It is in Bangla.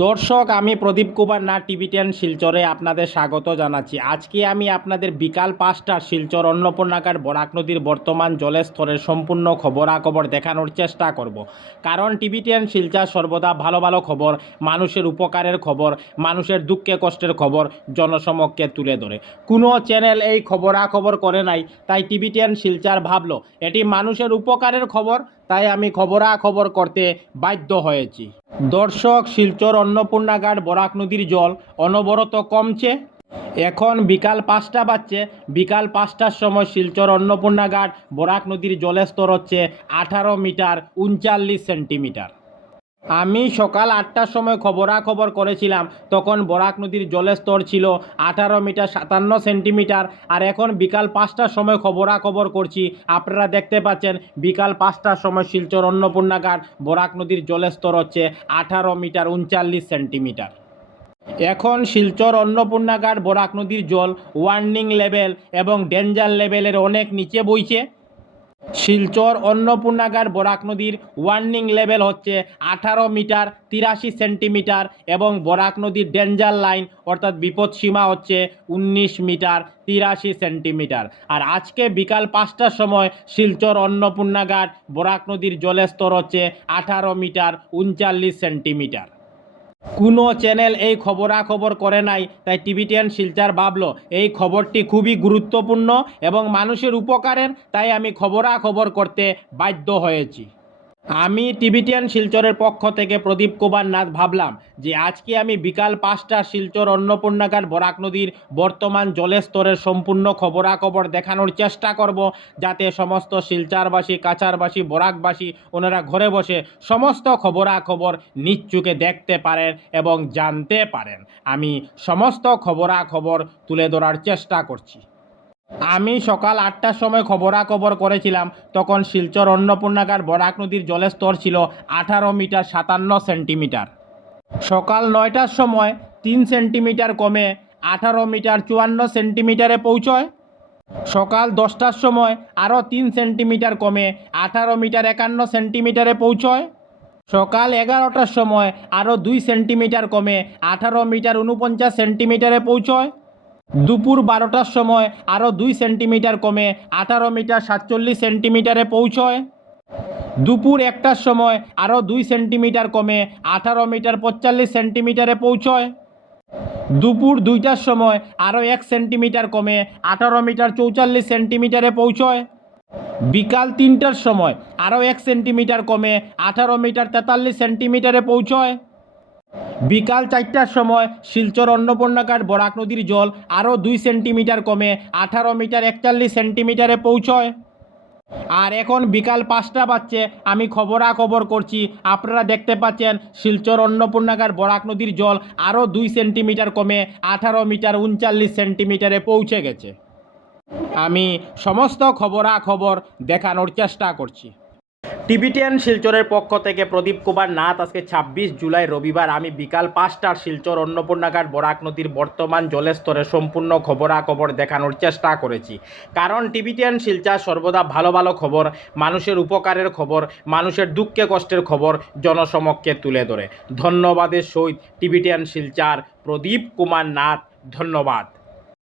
দর্শক, আমি প্রদীপ কুমার নাথ টিভি10 শিলচরে আপনাদের স্বাগত জানাচ্ছি। আজকে আমি আপনাদের বিকাল 5টার শিলচর অন্নপূর্ণাঘাট বরাক নদীর বর্তমান জলের স্তরের সম্পূর্ণ খবরাখবর দেখানোর চেষ্টা করব। কারণ টিভি10 শিলচর সর্বদা ভালো ভালো খবর, মানুষের উপকারের খবর, মানুষের দুঃখে কষ্টের খবর জনসমক্ষে তুলে ধরে। কোনো চ্যানেল এই খবরাখবর করে নাই, তাই টিভি10 শিলচর ভাবলো এটি মানুষের উপকারের খবর, তাই আমি খবরাখবর করতে বাধ্য হয়েছি। দর্শক, শিলচর অন্নপূর্ণাঘাট বরাক নদীর জল অনবরত কমছে। এখন বিকাল 5টা বাজছে। বিকাল 5টার সময় শিলচর অন্নপূর্ণাঘাট বরাক নদীর জলের স্তর হচ্ছে 18 মিটার 39 সেন্টিমিটার। আমি সকাল 8টার সময় খবরাখবর করেছিলাম, তখন বরাক নদীর জলের স্তর ছিল 18 মিটার 57 সেন্টিমিটার। আর এখন বিকাল 5টার সময় খবরাখবর করছি, আপনারা দেখতে পাচ্ছেন বিকাল 5টার সময় শিলচর অন্নপূর্ণাঘাট বরাক নদীর জলের স্তর হচ্ছে 18 মিটার 39 সেন্টিমিটার। এখন শিলচর অন্নপূর্ণাঘাট বরাক নদীর জল ওয়ার্নিং লেভেল এবং ডেঞ্জার লেভেলের অনেক নিচে বইছে। শিলচর অন্নপূর্ণাঘাট বরাক নদীর ওয়ার্নিং লেভেল হচ্ছে 18 মিটার 83 সেন্টিমিটার এবং বরাক নদীর ডেঞ্জার লাইন অর্থাৎ বিপদসীমা হচ্ছে 19 মিটার 83 সেন্টিমিটার। আর আজকে বিকাল 5টার সময় শিলচর অন্নপূর্ণাঘাট বরাক নদীর জলের স্তর হচ্ছে 18 মিটার 39 সেন্টিমিটার। কোনো চ্যানেল এই খবরাখবর করে নাই, তাই টিভি10 শিলচর ভাবলো এই খবরটি খুবই গুরুত্বপূর্ণ এবং মানুষের উপকারের, তাই আমি খবরাখবর করতে বাধ্য হয়েছি। আমি টিভি10 শিলচরের পক্ষ থেকে প্রদীপ কুমার নাথ ভাবলাম যে আজকে আমি বিকাল 5টা শিলচর অন্নপূর্ণাঘাট বরাক নদীর বর্তমান জলের স্তরের সম্পূর্ণ খবরাখবর দেখানোর চেষ্টা করব, যাতে সমস্ত শিলচরবাসী, কাছারবাসী, বরাকবাসী ওনারা ঘরে বসে সমস্ত খবরাখবর নিজ চোখে দেখতে পারেন এবং জানতে পারেন। আমি সমস্ত খবরাখবর তুলে ধরার চেষ্টা করছি। আমি সকাল 8টার সময় খবরাখবর করেছিলাম, তখন শিলচর অন্নপূর্ণাঘাট বরাক নদীর জলের স্তর ছিল 18 মিটার 57 সেন্টিমিটার। সকাল 9টার সময় 3 সেন্টিমিটার কমে 18 মিটার 54 সেন্টিমিটারে পৌঁছয়। সকাল 10টার সময় আরও 3 সেন্টিমিটার কমে 18 মিটার 51 সেন্টিমিটারে পৌঁছয়। সকাল 11টার সময় আরও 2 সেন্টিমিটার কমে 18 মিটার 49 সেন্টিমিটারে পৌঁছয়। দুপুর 12টার সময় আরও 2 সেন্টিমিটার কমে 18 মিটার 47 সেন্টিমিটারে পৌঁছয়। দুপুর 1টার সময় আরও 2 সেন্টিমিটার কমে 18 মিটার 45 সেন্টিমিটারে পৌঁছয়। দুপুর 2টার সময় আরও 1 সেন্টিমিটার কমে 18 মিটার 44 সেন্টিমিটারে পৌঁছয়। বিকাল 3টার সময় আরও 1 সেন্টিমিটার কমে 18 মিটার 43 সেন্টিমিটারে পৌঁছয়। বিকাল 4টার সময় শিলচর অন্নপূর্ণাঘাট বরাক নদীর জল আরও 2 সেন্টিমিটার কমে 18 মিটার 41 সেন্টিমিটারে পৌঁছয়। আর এখন বিকাল 5টা বাজছে, আমি খবরাখবর করছি, আপনারা দেখতে পাচ্ছেন শিলচর অন্নপূর্ণাঘাট বরাক নদীর জল আরও 2 সেন্টিমিটার কমে 18 মিটার 39 সেন্টিমিটারে পৌঁছে গেছে। আমি সমস্ত খবরাখবর দেখানোর চেষ্টা করছি। টিভি10 শিলচরের পক্ষ থেকে প্রদীপ কুমার নাথ। আজকে 26 জুলাই রবিবার। আমি বিকাল 5টার শিলচর অন্নপূর্ণাঘাট বরাক নদীর বর্তমান জলের স্তরে সম্পূর্ণ খবরাখবর দেখানোর চেষ্টা করেছি। কারণ টিভি10 শিলচর সর্বদা ভালো ভালো খবর, মানুষের উপকারের খবর, মানুষের দুঃখে কষ্টের খবর জনসমক্ষে তুলে ধরে। ধন্যবাদের সহিত টিভি10 শিলচর প্রদীপ কুমার নাথ। ধন্যবাদ।